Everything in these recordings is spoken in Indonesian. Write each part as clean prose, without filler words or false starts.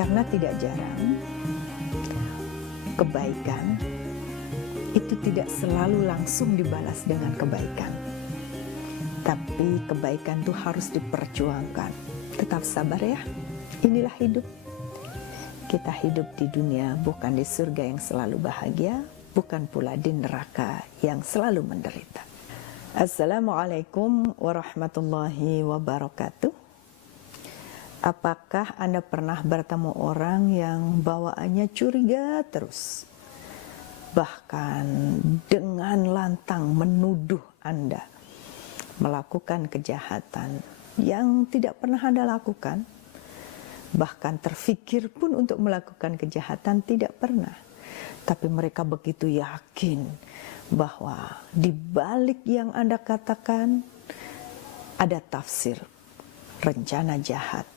Karena tidak jarang kebaikan itu tidak selalu langsung dibalas dengan kebaikan. Tapi kebaikan itu harus diperjuangkan. Tetap sabar ya, inilah hidup. Kita hidup di dunia bukan di surga yang selalu bahagia, bukan pula di neraka yang selalu menderita. Assalamualaikum warahmatullahi wabarakatuh. Apakah Anda pernah bertemu orang yang bawaannya curiga terus? Bahkan dengan lantang menuduh Anda melakukan kejahatan yang tidak pernah Anda lakukan. Bahkan terfikir pun untuk melakukan kejahatan tidak pernah. Tapi mereka begitu yakin bahwa di balik yang Anda katakan ada tafsir, rencana jahat,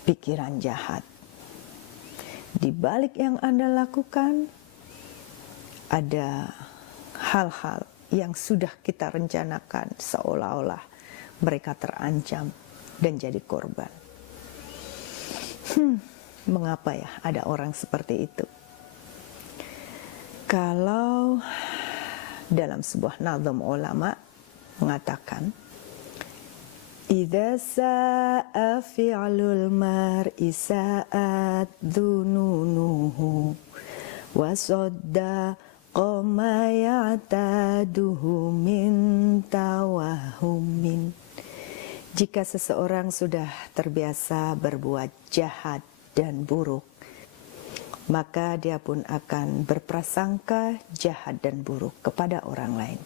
pikiran jahat. Di balik yang Anda lakukan ada hal-hal yang sudah kita rencanakan seolah-olah mereka terancam dan jadi korban. Mengapa ya ada orang seperti itu? Kalau dalam sebuah nazm ulama mengatakan, idza sa'a fi'lul mar'i sa'at dhununuhu wa saddaqa ma ya'taduhu min tawahumin. Jika seseorang sudah terbiasa berbuat jahat dan buruk, maka dia pun akan berprasangka jahat dan buruk kepada orang lain.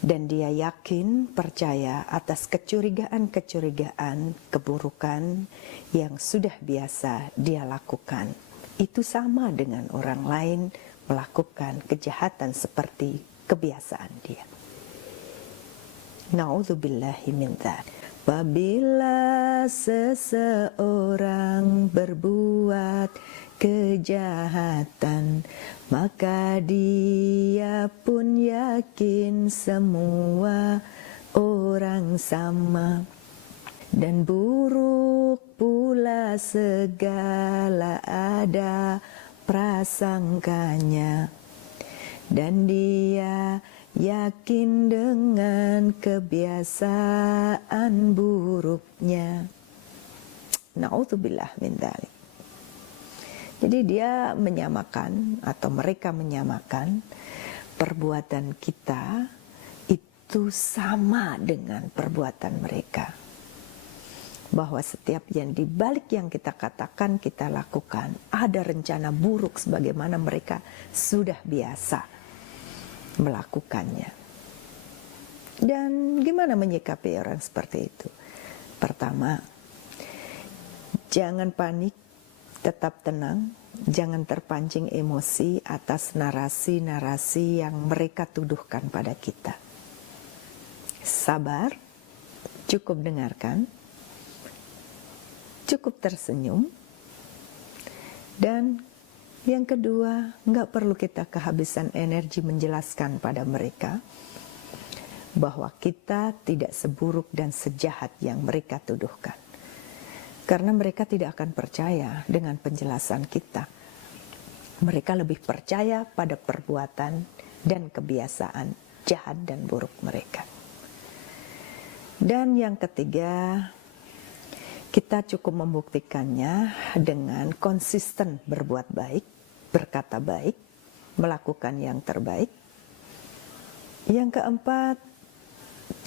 Dan dia yakin, percaya atas kecurigaan-kecurigaan, keburukan yang sudah biasa dia lakukan. Itu sama dengan orang lain melakukan kejahatan seperti kebiasaan dia. Na'udzubillahi min dzalik. Apabila seseorang berbuat kejahatan, maka dia pun yakin semua orang sama. Dan buruk pula segala ada prasangkanya. Dan dia yakin dengan kebiasaan buruknya. Na'udzubillah min dzalik. Jadi dia menyamakan atau mereka menyamakan perbuatan kita itu sama dengan perbuatan mereka. Bahwa setiap yang dibalik yang kita katakan, kita lakukan, ada rencana buruk sebagaimana mereka sudah biasa melakukannya. Dan gimana menyikapi orang seperti itu? Pertama, jangan panik, tetap tenang, jangan terpancing emosi atas narasi-narasi yang mereka tuduhkan pada kita. Sabar, cukup dengarkan, cukup tersenyum, dan yang kedua, nggak perlu kita kehabisan energi menjelaskan pada mereka bahwa kita tidak seburuk dan sejahat yang mereka tuduhkan. Karena mereka tidak akan percaya dengan penjelasan kita. Mereka lebih percaya pada perbuatan dan kebiasaan jahat dan buruk mereka. Dan yang ketiga, kita cukup membuktikannya dengan konsisten berbuat baik, berkata baik, melakukan yang terbaik. Yang keempat,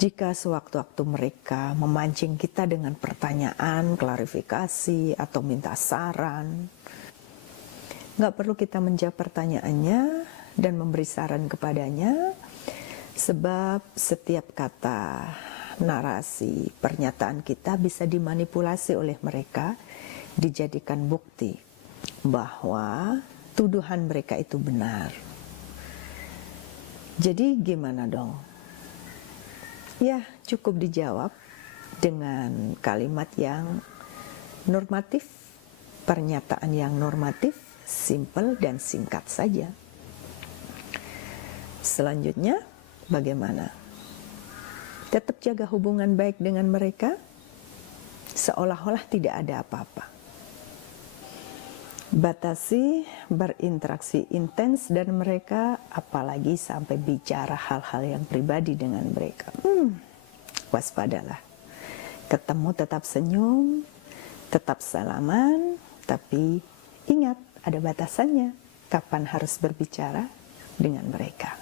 jika sewaktu-waktu mereka memancing kita dengan pertanyaan, klarifikasi, atau minta saran, nggak perlu kita menjawab pertanyaannya dan memberi saran kepadanya, sebab setiap kata, narasi, pernyataan kita bisa dimanipulasi oleh mereka, dijadikan bukti bahwa tuduhan mereka itu benar. Jadi gimana dong? Ya, cukup dijawab dengan kalimat yang normatif, pernyataan yang normatif, simple dan singkat saja. Selanjutnya, bagaimana? Tetap jaga hubungan baik dengan mereka, seolah-olah tidak ada apa-apa. Batasi berinteraksi intens dan mereka, apalagi sampai bicara hal-hal yang pribadi dengan mereka. Waspadalah. Ketemu tetap senyum, tetap salaman, tapi ingat ada batasannya kapan harus berbicara dengan mereka.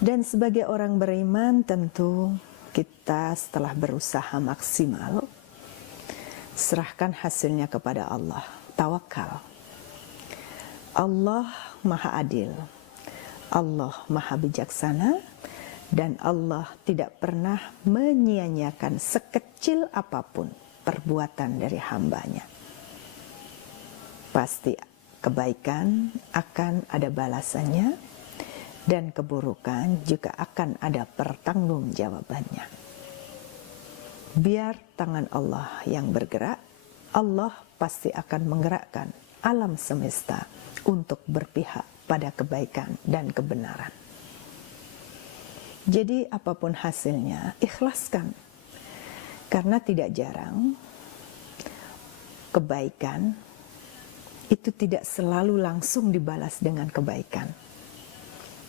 Dan sebagai orang beriman tentu kita setelah berusaha maksimal, serahkan hasilnya kepada Allah. Tawakal. Allah Maha Adil, Allah Maha Bijaksana, dan Allah tidak pernah menyia-nyiakan sekecil apapun perbuatan dari hambanya. Pasti kebaikan akan ada balasannya, dan keburukan juga akan ada pertanggungjawabannya. Biar tangan Allah yang bergerak, Allah pasti akan menggerakkan alam semesta untuk berpihak pada kebaikan dan kebenaran. Jadi apapun hasilnya, ikhlaskan. Karena tidak jarang kebaikan itu tidak selalu langsung dibalas dengan kebaikan.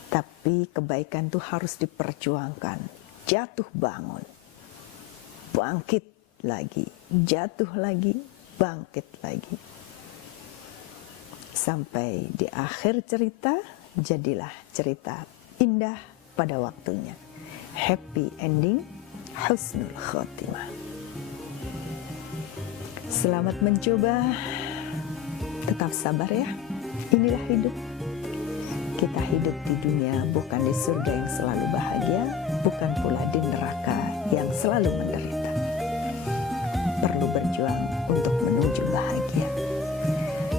Tapi kebaikan itu harus diperjuangkan, jatuh bangun, bangkit lagi, jatuh lagi, bangkit lagi. Sampai di akhir cerita, jadilah cerita indah pada waktunya. Happy ending, husnul khotimah. Selamat mencoba, tetap sabar ya. Inilah hidup. Kita hidup di dunia bukan di surga yang selalu bahagia, bukan pula di neraka yang selalu menderita. Perlu berjuang untuk menuju bahagia.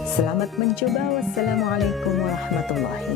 Selamat mencoba. Wassalamualaikum warahmatullahi